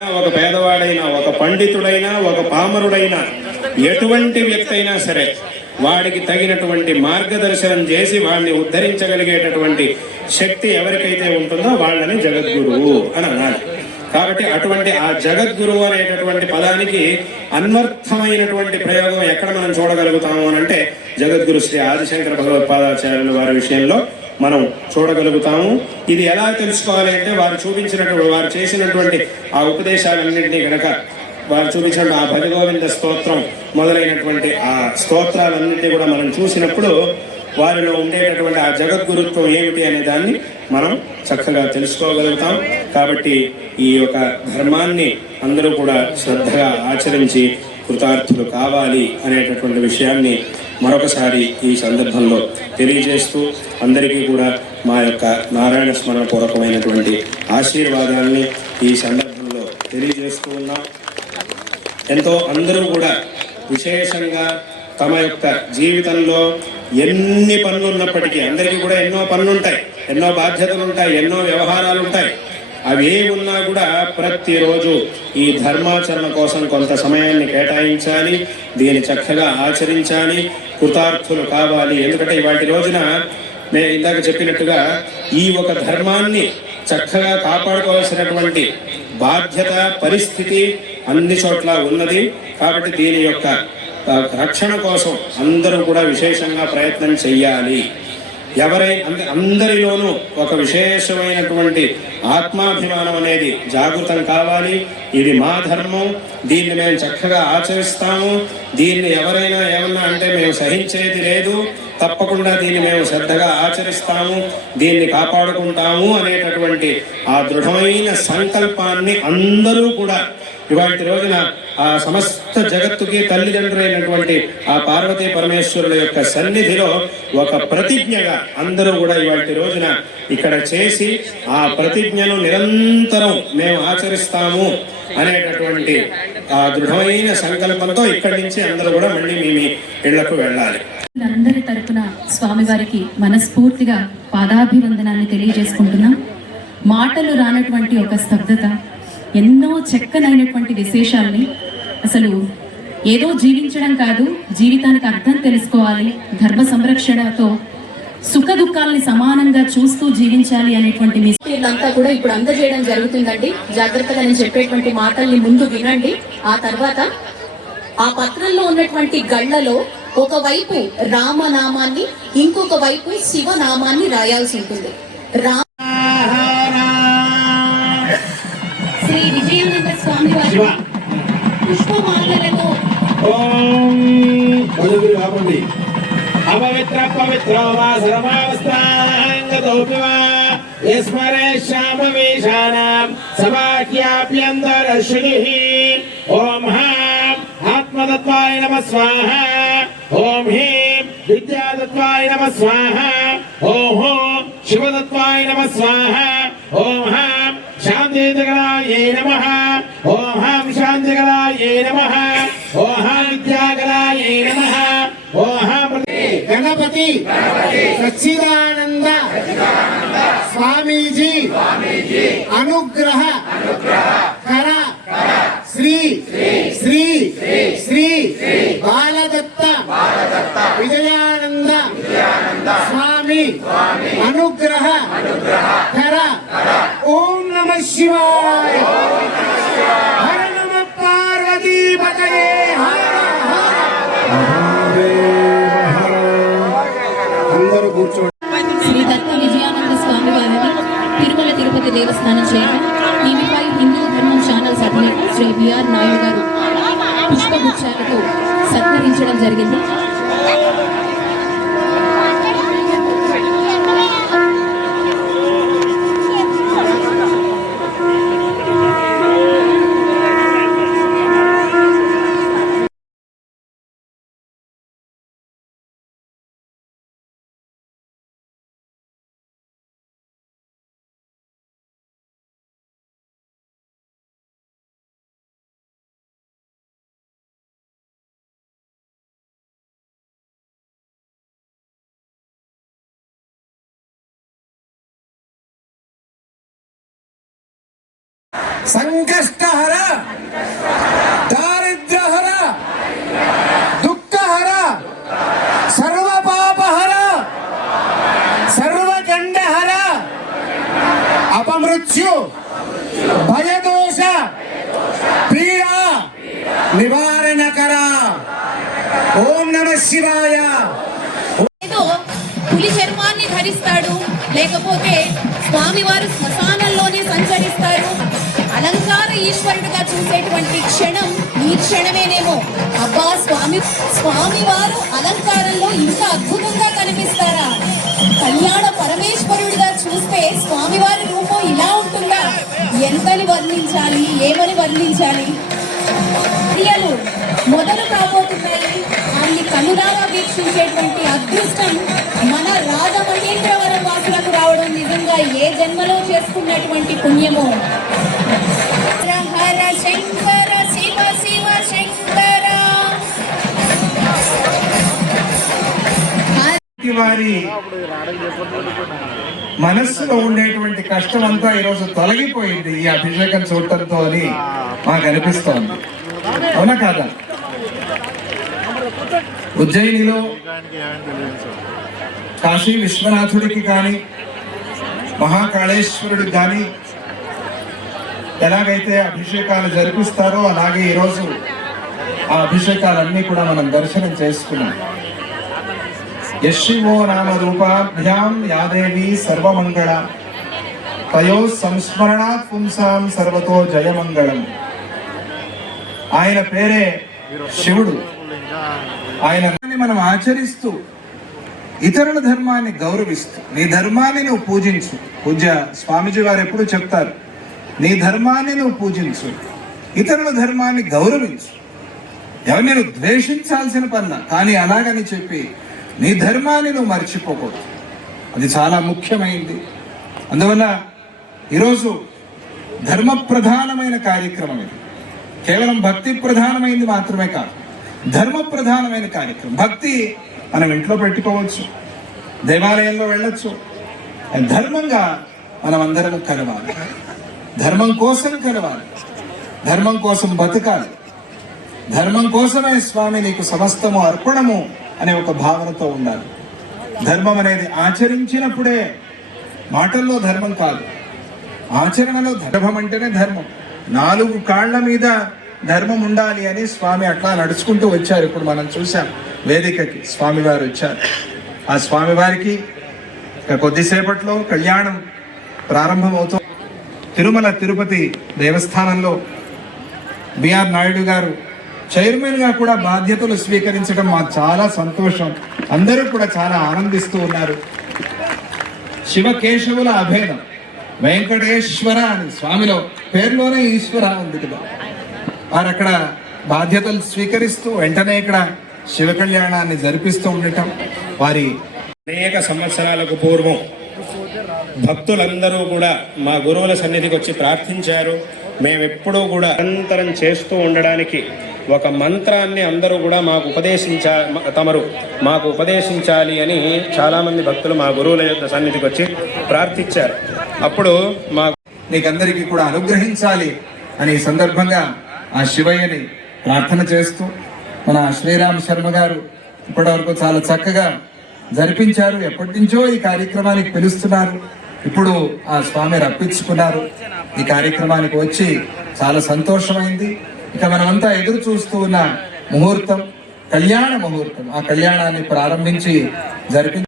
ఒక పేదవాడైనా, ఒక పండితుడైనా, ఒక పామరుడైనా, ఎటువంటి వ్యక్తి అయినా సరే వాడికి తగినటువంటి మార్గదర్శనం చేసి వాడిని ఉద్ధరించగలిగేటటువంటి శక్తి ఎవరికైతే ఉంటుందో వాళ్ళని జగద్గురువు అని అనాలి. కాబట్టి అటువంటి ఆ జగద్గురువు అనేటటువంటి పదానికి అన్వర్థమైనటువంటి ప్రయోగం ఎక్కడ మనం చూడగలుగుతాము అని అంటే జగద్గురు శ్రీ ఆదిశంకర భగవత్పాదాచార్యుల వారి విషయంలో మనం చూడగలుగుతాము. ఇది ఎలా తెలుసుకోవాలి అంటే వారు చూపించినటువంటి, వారు చేసినటువంటి ఆ ఉపదేశాలన్నింటినీ కనుక వారు చూపించిన ఆ భజగోవింద స్తోత్రం మొదలైనటువంటి ఆ స్తోత్రాలన్నింటినీ కూడా మనం చూసినప్పుడు వారిలో ఉండేటటువంటి ఆ జగద్గురుత్వం ఏమిటి అనే దాన్ని మనం చక్కగా తెలుసుకోగలుగుతాం. కాబట్టి ఈ యొక్క ధర్మాన్ని అందరూ కూడా శ్రద్ధగా ఆచరించి కృతార్థులు కావాలి అనేటటువంటి విషయాన్ని మరొకసారి ఈ సందర్భంలో తెలియజేస్తూ అందరికీ కూడా మా యొక్క నారాయణ స్మరణ పూర్వకమైనటువంటి ఆశీర్వాదాన్ని ఈ సందర్భంలో తెలియజేస్తూ ఉన్నాం. ఎంతో అందరూ కూడా విశేషంగా తమ యొక్క జీవితంలో ఎన్ని పనులు ఉన్నప్పటికీ, అందరికీ కూడా ఎన్నో పనులు ఉంటాయి, ఎన్నో బాధ్యతలు ఉంటాయి, ఎన్నో వ్యవహారాలు ఉంటాయి. అవి ఏ ఉన్నా కూడా ప్రతిరోజు ఈ ధర్మాచరణ కోసం కొంత సమయాన్ని కేటాయించాలి, దీన్ని చక్కగా ఆచరించాలి, కృతార్థులు కావాలి. ఎందుకంటే ఇవాటి రోజున నేను ఇందాక చెప్పినట్టుగా ఈ ఒక ధర్మాన్ని చక్కగా కాపాడుకోవాల్సినటువంటి బాధ్యత, పరిస్థితి అన్ని చోట్ల ఉన్నది. కాబట్టి దీని యొక్క రక్షణ కోసం అందరూ కూడా విశేషంగా ప్రయత్నం చెయ్యాలి. అందరిలోనూ ఒక విశేషమైనటువంటి ఆత్మాభిమానం అనేది జాగృతం కావాలి. ఇది మా ధర్మం, దీన్ని మేము చక్కగా ఆచరిస్తాము, దీన్ని ఎవరైనా ఏమన్నా అంటే మేము సహించేది లేదు, తప్పకుండా దీన్ని మేము శ్రద్ధగా ఆచరిస్తాము, దీన్ని కాపాడుకుంటాము అనేటటువంటి ఆ దృఢమైన సంకల్పాన్ని అందరూ కూడా ఇవాటి రోజున ఆ సమస్త జగత్తుకి తల్లిదండ్రులైనటువంటి ఆ పార్వతీ పరమేశ్వరుల యొక్క సన్నిధిలో ఒక ప్రతిజ్ఞగా అందరూ కూడా ఇవాటి రోజున ఇక్కడ చేసి ఆ ప్రతిజ్ఞను నిరంతరం మేము ఆచరిస్తాము అనేటటువంటి ఆ దృఢమైన సంకల్పంతో ఇక్కడి నుంచి అందరూ కూడా మళ్ళీ మీ ఇళ్లకు వెళ్ళాలి. అందరి తరపున స్వామివారికి మనస్ఫూర్తిగా పాదాభివందనాన్ని తెలియజేసుకుంటున్నాం. మాటలు రానటువంటి ఒక స్తబ్దత, ఎన్నో చక్కనైనటువంటి విశేషాలని, అసలు ఏదో జీవించడం కాదు, జీవితానికి అర్థం తెలుసుకోవాలి, ధర్మ సంరక్షణతో సుఖ దుఃఖాలని సమానంగా చూస్తూ జీవించాలి అనేటువంటి మీరంతా కూడా ఇప్పుడు అందజేయడం జరుగుతుందండి. జాగ్రత్తగా నేను చెప్పేటువంటి మాటల్ని ముందు వినండి. ఆ తర్వాత ఆ పత్రంలో ఉన్నటువంటి గళ్ళలో ఒకవైపు రామనామాన్ని, ఇంకొక వైపు శివనామాన్ని రాయాల్సి ఉంటుంది. శ్రీ విజయానంద స్వామి వారి పుష్పమాలలతో అపవిత్ర పవిత్రో వా సర్వావస్థాంగతోపి వా యస్మరే శ్యామవేషానాం సమాఖ్యాప్యందరశ్రీః. ఓం హాం ఆత్మతత్వాయ నమః స్వాహ. ఓం హ్రీం విద్యాతత్వాయ నమః స్వాహ. ఓం హోం శివతత్వాయ నమః స్వాహ. ఓం హాం శాంతిగణాయే నమః. ఓం హాం శాంతిగణాయే నమః. ఓం హాం విద్యాగణాయే నమః. ఓం హాం గణపతి సచ్చిదానంద స్వామీజీ అనుగ్రహ కర శ్రీ శ్రీ శ్రీ బాలదత్త విజయానంద స్వామి అనుగ్రహ కర. ఓం నమః శివాయ. హర నమః పార్వతీ పతయే. అందరూ కూర్చోండి. శ్రీ దత్త విజయానంద స్వామి వారిని తిరుమల తిరుపతి దేవస్థానం చైర్మన్, టీవీ5 హిందూ ధర్మం ఛానల్స్ అధినేత శ్రీ బిఆర్ నాయుడు గారు పుష్పగుచ్చాలతో సత్కరించడం జరిగింది. సంకష్టహర దారిద్ర్యహర దుఃఖహర సర్వపాపహర సర్వగండహర అపమృత్యు భయదోష పీడా నివారణకర. ఓం నమః శివాయ. ఏదో పులి చర్మాన్ని ధరిస్తాడు, లేకపోతే స్వామివారు శ్మశానంలోనే సంచరిస్తారు. అలంకార ఈశ్వరుడుగా చూసేటువంటి క్షణం ఈ క్షణమేనేమో. అబ్బా, స్వామివారు అలంకారంలో ఇంత అద్భుతంగా కనిపిస్తారా? కళ్యాణ పరమేశ్వరుడిగా చూస్తే స్వామివారి రూపం ఇలా ఉంటుందా? ఎంతని వర్ణించాలి, ఏమని వర్ణించాలి? క్రియలు మొదలు కాబోతున్నాయి. దాన్ని కనులారా వీక్షించేటువంటి అదృష్టం మన రాజమహేంద్రవరం వాసులకు రావడం నిజంగా ఏ జన్మలో చేసుకున్నటువంటి పుణ్యమో. హర హర శంకర శివ శివ శంకర. వారి మనస్సులో ఉండేటువంటి కష్టం అంతా ఈరోజు తొలగిపోయింది ఈ అభిషేకం చూడటంతో అని మాకు అనిపిస్తోంది. అవునా కాదా? ఉజ్జయినిలో కాశీ విశ్వనాథుడికి కానీ మహాకాళేశ్వరుడికి కానీ ఎలాగైతే అభిషేకాలు జరిపిస్తారో అలాగే ఈరోజు ఆ అభిషేకాలన్నీ కూడా మనం దర్శనం చేసుకున్నాం. యశివో నామ రూపాభ్యాం యాదేవి సర్వమంగళ తయో సంస్మరణాత్ పుంసాం సర్వతో జయమంగళం. ఆయన పేరే శివుడు. ఆయన మనం ఆచరిస్తూ ఇతరుల ధర్మాన్ని గౌరవిస్తూ నీ ధర్మాన్ని నువ్వు పూజించు. పూజ్య స్వామీజీ వారు ఎప్పుడు చెప్తారు, నీ ధర్మాన్ని నువ్వు పూజించు, ఇతరుల ధర్మాన్ని గౌరవించు. ఎవరిని నువ్వు ద్వేషించాల్సిన పనుల, కానీ అలాగని చెప్పి నీ ధర్మాన్ని నువ్వు మర్చిపోకూడదు. అది చాలా ముఖ్యమైనది. అందువల్ల ఈరోజు ధర్మ ప్రధానమైన కార్యక్రమం ఇది. కేవలం భక్తి ప్రధానమైనది మాత్రమే కాదు, ధర్మ ప్రధానమైన కార్యక్రమం. భక్తి మనం ఇంట్లో పెట్టుకోవచ్చు, దేవాలయంలో వెళ్ళొచ్చు. ధర్మంగా మనం అందరం కలవాలి, ధర్మం కోసం కలవాలి, ధర్మం కోసం బతకాలి. ధర్మం కోసమే స్వామి నీకు సమస్తము అర్పణము అనే ఒక భావనతో ఉండాలి. ధర్మం అనేది ఆచరించినప్పుడే, మాటల్లో ధర్మం కాదు, ఆచరణలో ధర్మం అంటేనే ధర్మం. 4 కాళ్ల మీద ధర్మం ఉండాలి అని స్వామి అట్లా నడుచుకుంటూ వచ్చారు. ఇప్పుడు మనం చూసాం, వేదికకి స్వామివారు వచ్చారు. ఆ స్వామివారికి కొద్దిసేపట్లో కళ్యాణం ప్రారంభమవుతుంది. తిరుమల తిరుపతి దేవస్థానంలో బిఆర్ నాయుడు గారు చైర్మన్గా కూడా బాధ్యతలు స్వీకరించడం మాకు చాలా సంతోషం. అందరూ కూడా చాలా ఆనందిస్తూ ఉన్నారు. శివకేశవుల అభేదం, వెంకటేశ్వర అని స్వామిలో పేరులోనే ఈశ్వర ఉంది కదా. వారు అక్కడ బాధ్యతలు స్వీకరిస్తూ వెంటనే ఇక్కడ శివ కళ్యాణాన్ని జరిపిస్తూ ఉండటం, వారి అనేక సంవత్సరాలకు పూర్వం భక్తులందరూ కూడా మా గురువుల సన్నిధికి వచ్చి ప్రార్థించారు. మేమెప్పుడూ కూడా నిరంతరం చేస్తూ ఉండడానికి ఒక మంత్రాన్ని అందరూ కూడా తమరు మాకు ఉపదేశించాలి అని చాలామంది భక్తులు మా గురువుల యొక్క సన్నిధికి వచ్చి ప్రార్థించారు. అప్పుడు నీకందరికీ కూడా అనుగ్రహించాలి అని ఈ సందర్భంగా ఆ శివయ్యని ప్రార్థన చేస్తూ మన శ్రీరామ్ శర్మ గారు ఇప్పటివరకు చాలా చక్కగా జరిపించారు. ఎప్పటి నుంచో ఈ కార్యక్రమానికి పిలుస్తున్నారు. ఇప్పుడు ఆ స్వామి రప్పించుకున్నారు. ఈ కార్యక్రమానికి వచ్చి చాలా సంతోషమైంది. ఇక మనమంతా ఎదురు చూస్తూ ఉన్న ముహూర్తం, కళ్యాణ ముహూర్తం. ఆ కళ్యాణాన్ని ప్రారంభించి జరిపి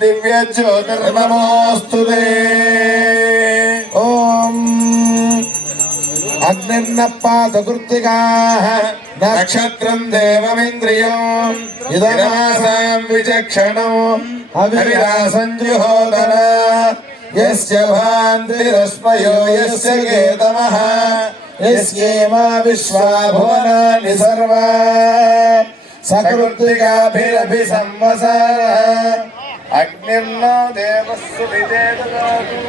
దివ్య జ్యోతిర్నమోస్తుతే. ఓం అగ్నిర్నపాదకృత్తికాః నక్షత్రం దేవమింద్రియం ఇదమాసాం విచక్షణం అవిరాసంజుహోదన యస్య భాంతిరస్మయో యస్య కేతమః యస్యేమా విశ్వా భువనాని సర్వా సకృత్తికాభిరభి సంవత్సరః అగ్నిర్నో దేవస్సు విదేదదాతు.